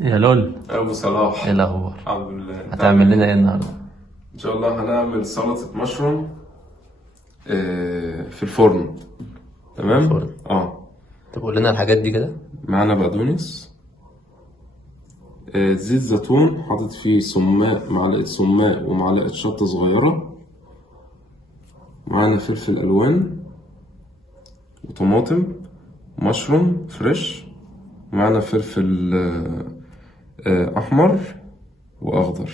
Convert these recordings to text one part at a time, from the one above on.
يا لول. ابو صلاح. ايه الاخبار؟ الحمد لله. هتعمل لنا ايه النهارده؟ ان شاء الله هنعمل سلطة مشروم في الفرن. تمام. الفرن. طب قول لنا الحاجات دي كده. معانا بقدونس، زيت زيتون حاطط فيه سماق، معلقة سماق ومعلقة شطة صغيرة. معانا فلفل الوان وطماطم، مشروم فريش. معانا فلفل احمر واخضر.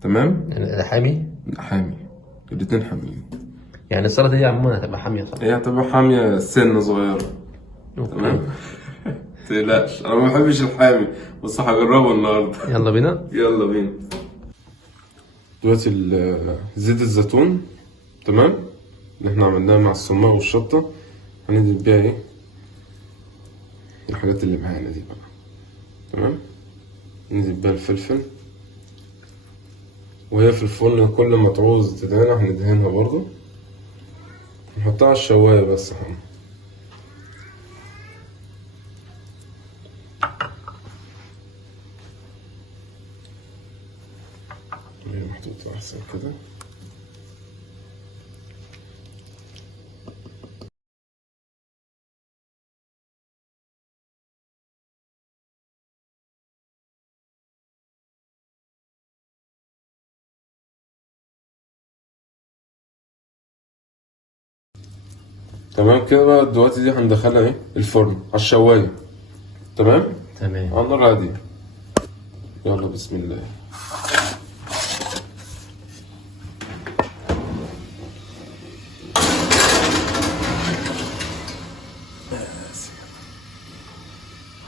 تمام. يعني ده حامي؟ حامي، الاتنين حاميين. يعني السلطه دي عموما هتبقى حاميه صح؟ هي هتبقى حامية سنة صغيرة. اوكي. تمام. متقلقش، انا ما بحبش الحامي بس هجربه النهارده. يلا بينا. يلا بينا. دلوقتي زيت الزيتون، تمام، اللي احنا عملناها مع السماق والشطة، هننزل بيها ايه الحاجات اللي معانا دي بقى. تمام. ننزل بيها الفلفل، وهي في الفرن كل ما تعوز تدهنها هندهنها برضو. نحطها على الشواية بس احنا هي محطوطة أحسن كده. تمام كده بقى. دلوقتي دي هندخلها ايه الفرن على الشواية. تمام. تمام. على النار عادية. يلا بسم الله.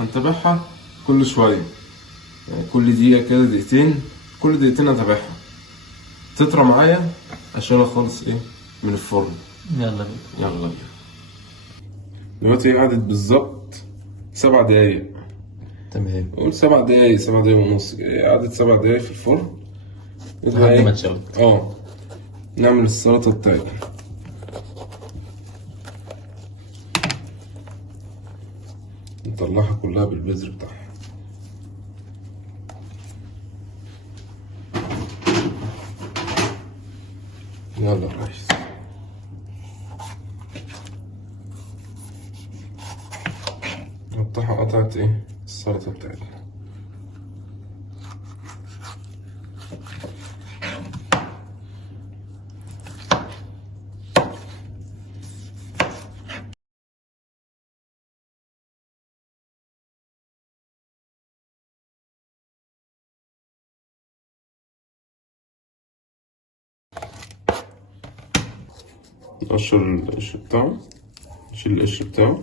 هنتابعها كل شوية، يعني كل دقيقة كده دقيقتين، كل دقيقتين أتابعها تطرى معايا أشيلها خالص إيه من الفرن. يلا بينا. يلا بينا. دلوقتي قعدت بالظبط 7 دقايق. تمام. قول 7 دقايق، 7 دقايق ونص. قعدت 7 دقايق في الفرن. يبقى لحد ما إيه؟ تشوت. نعمل السلطة بتاعتنا. نطلعها كلها بالبذر بتاعها. يلا يا ريس. نقطعها قطعة ايه السلطة بتاعتنا. نقشر القش بتاعه، نشيل القش بتاعه.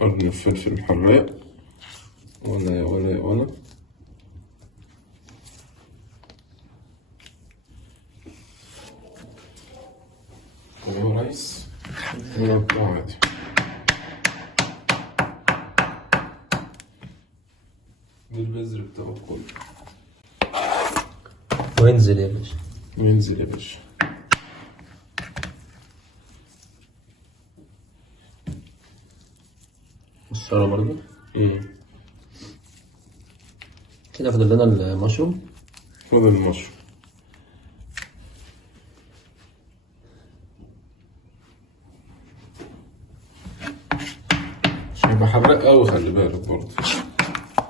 قرن الفلفل الحراق، ولا تمام يا ريس. هنا بتاعه عادي. دي البذر بتاعه كله. وانزل يا باشا. وينزل يا باشا. الشوربه برضه. مم. كده فاضل لنا المشروم. فضل المشروم. مش هيبقى حراق أوي، خلي بالك برضه،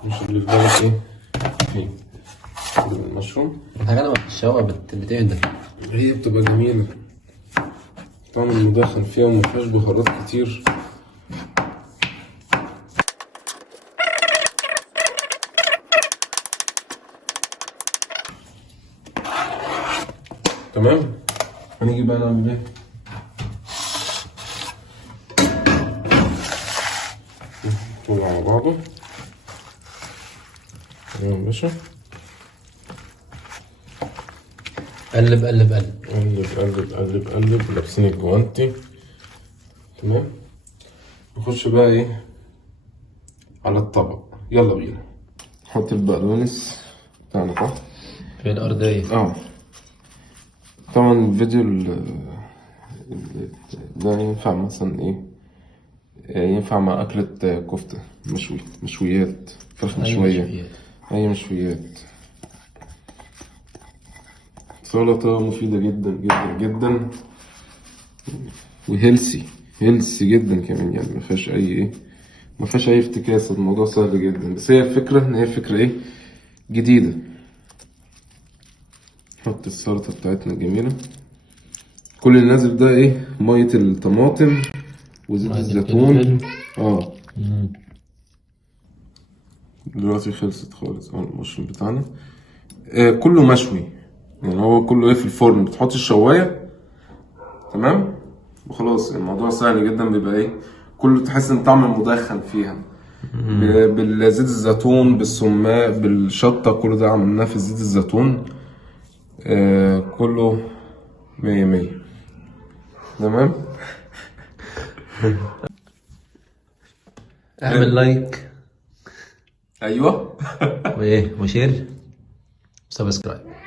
مش اللي في بالك ايه فيه. فضل المشروم. الحاجه لما بتتشوى بتهدى. هي بتبقى جميلة، طعم المدخن فيها ومفيهاش بهارات كتير. تمام. هنيجي بقى نعمل ايه؟ كله على بعضه. تمام يا باشا. قلب قلب قلب. قلب قلب قلب قلب، لابسين الجوانتي. تمام. نخش بقى ايه على الطبق. يلا بينا. نحط البقدونس بتاعنا تحت. في الارضيه. طبعا الفيديو ده ينفع مثلا ايه ينفع مع أكلة كفتة مشويات، فراخ مشوية، أي مشويات. سلطة مفيدة جدا جدا جدا، وهيلسي جدا كمان، يعني ما فيهاش أي افتكاسة. الموضوع سهل جدا، بس هي الفكرة إن هي فكرة جديدة. نحط السلطة بتاعتنا الجميلة. كل اللي نازل ده مية الطماطم وزيت الزيتون. دلوقتي خلصت خالص المشروم بتاعنا. كله مشوي، يعني هو كله في الفرن، بتحط الشواية تمام وخلاص. الموضوع سهل جدا، بيبقى كله تحس ان طعم مدخن فيها. بالزيت الزيتون، بالسماق، بالشطة، كله ده عملناه في زيت الزيتون. كله 100 تمام. اعمل لايك ايوه وشير وسبسكرايب.